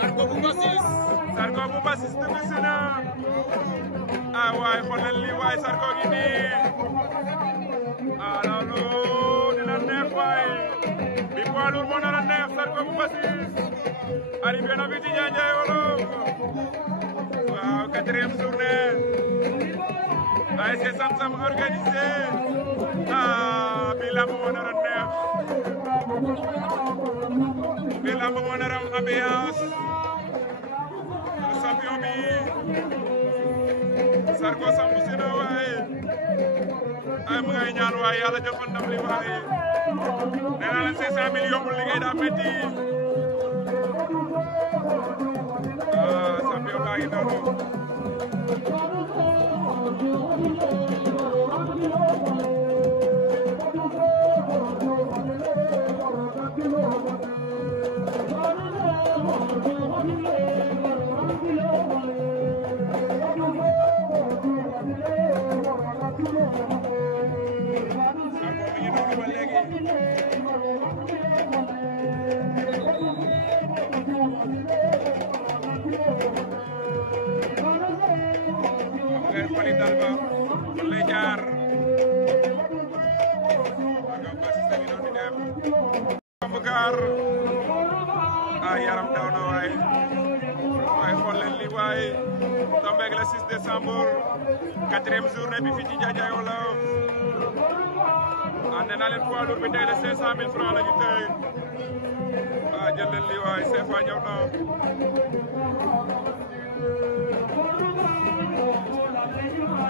Zarko bu Massis. Zarko bu Massis dugg si na ah waay xoolal lii waay Zarko gi nii ah loolu dina neex waay bi poids lourd moo nar a neex Zarko bu Massis arrivé na fi ci Ndiaye Wolof waaw 4e journée ASC Sam Sam organisé ah bi lamb moo nar a neex bi lamb moo nar a am ambiance champion bi Zarko sambu si na waaye ay mu ngay ñaan waaye yàlla jël fa ndam li waaye nee naa leen 500 000 yombul liggéey daa métti ah champion baa ngi noonu Fali Dalba fan lay jaar Zarko Massis a ngi noonu di dem Boubacar ah yaram daw na waaye xool leen li waaye tombeeg le 6 décembre 4e journée bi fii ci Ndiaye Wolof ah nee naa leen poids lourd bi tey de 500 000 francs la ñu tey ah jël leen li waaye CFA ñëw na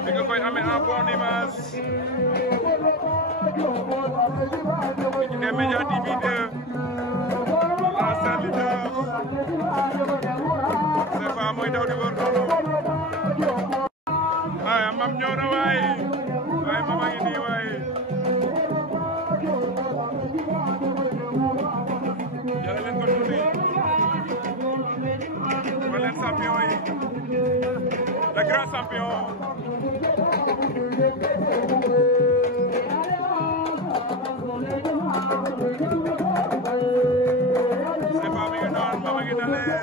di nga koy amee en bonne image ci D-Media TV 2 l'ancien leader CFA mooy daw di wër noonu ay mam ñëw na waaye mama ngi nii waaye jël leen ko tuuti ma leen champion yi le grand champion CFA mi ngi noonu mama ngi dalee